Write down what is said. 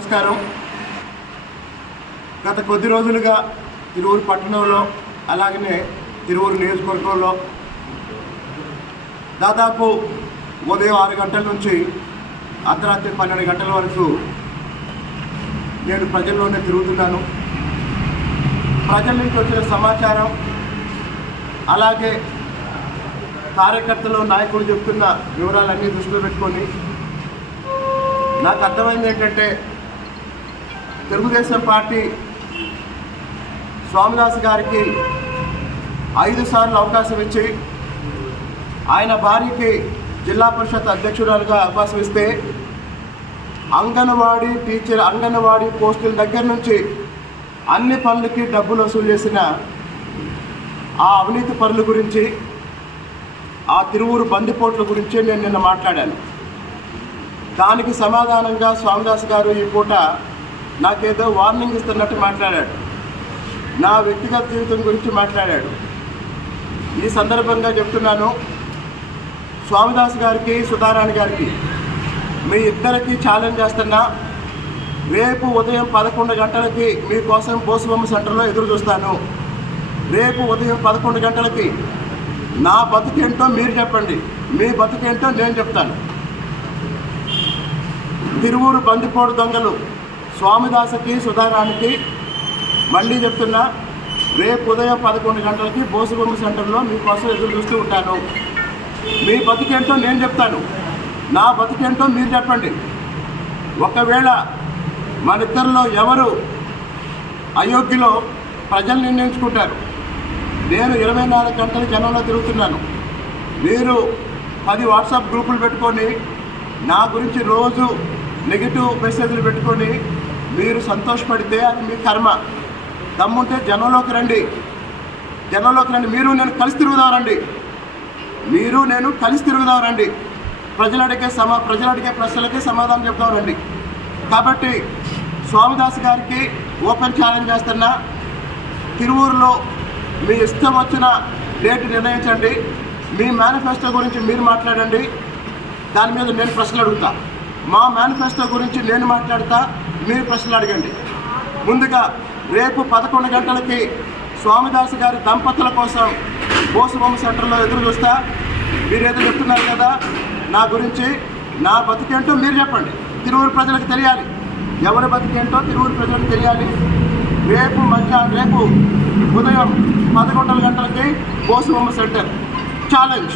నమస్కారం. గత కొద్ది రోజులుగా తిరువూరు పట్టణంలో అలాగనే తిరువూరు నియోజకవర్గంలో దాదాపు ఉదయం 6 గంటల నుంచి అర్ధరాత్రి 12 గంటల వరకు నేను ప్రజల్లోనే తిరుగుతున్నాను. ప్రజల నుంచి వచ్చిన సమాచారం అలాగే కార్యకర్తలు నాయకులు చెప్తున్న వివరాలన్నీ దృష్టిలో పెట్టుకొని నాకు అర్థమైంది ఏంటంటే తెలుగుదేశం పార్టీ స్వామిదాస్ గారికి 5 సార్లు అవకాశం ఇచ్చి ఆయన భార్యకి జిల్లా పరిషత్ అధ్యక్షురాలుగా అవకాశం ఇస్తే అంగన్వాడీ పోస్టుల దగ్గర నుంచి అన్ని పనులకి డబ్బులు వసూలు చేసిన ఆ అవినీతి పనుల గురించి, ఆ తిరువూరు బందిపోట్ల గురించి నేను నిన్న మాట్లాడాను. దానికి సమాధానంగా స్వామిదాస్ గారు ఈ పూట నాకేదో వార్నింగ్ ఇస్తున్నట్టు మాట్లాడాడు. నా వ్యక్తిగత జీవితం గురించి మాట్లాడాడు. ఈ సందర్భంగా చెప్తున్నాను, స్వామిదాస్ గారికి సుధారాణి గారికి మీ ఇద్దరికి ఛాలెంజ్ చేస్తున్నా. రేపు ఉదయం 11 గంటలకి మీకోసం బోసుబొమ్మ సెంటర్లో ఎదురు చూస్తాను. రేపు ఉదయం 11 గంటలకి నా బతుకేంటో మీరు చెప్పండి, మీ బతుకేంటో నేను చెప్తాను. తిరువూరు బందిపోటు దొంగలు స్వామిదాసుకి సుధారాణికి మళ్ళీ చెప్తున్నా, రేపు ఉదయం 11 గంటలకి బోసుబొమ్మ సెంటర్లో మీకోసం ఎదురు చూస్తూ ఉంటాను. మీ బతుకేంటో నేను చెప్తాను, నా బతుకేంటో మీరు చెప్పండి. ఒకవేళ మనిద్దరిలో ఎవరు అయోగ్యులో ప్రజలు నిర్ణయించుకుంటారు. నేను 24 గంటలు జనంలో తిరుగుతున్నాను. మీరు 10 వాట్సాప్ గ్రూపులు పెట్టుకొని నా గురించి రోజు నెగిటివ్ మెసేజ్లు పెట్టుకొని మీరు సంతోషపడితే అది మీ కర్మ. దమ్ముంటే జనంలోకి రండి. మీరు నేను కలిసి తిరుగుదాం రండి. ప్రజలు అడిగే ప్రశ్నలకి సమాధానం చెప్దాం రండి. కాబట్టి స్వామిదాస్ గారికి ఓపెన్ ఛాలెంజ్ చేస్తున్నా, తిరువూరులో మీ ఇష్టం వచ్చిన డేట్ నిర్ణయించండి. మీ మేనిఫెస్టో గురించి మీరు మాట్లాడండి, దాని మీద నేను ప్రశ్నలు అడుగుతా. మా మేనిఫెస్టో గురించి నేను మాట్లాడతా, మీరు ప్రశ్నలు అడగండి. ముందుగా రేపు 11 గంటలకి స్వామిదాస్ గారి దంపతుల కోసం బోసుబొమ్మ సెంటర్లో ఎదురు చూస్తా. మీరు ఏదో చెప్తున్నారు కదా నా గురించి, నా బతికేంటో మీరు చెప్పండి. తిరువూరు ప్రజలకు తెలియాలి, ఎవరి బతికేంటో తిరువూరు ప్రజలకు తెలియాలి. రేపు ఉదయం 11 గంటలకి బోసుబొమ్మ సెంటర్ ఛాలెంజ్.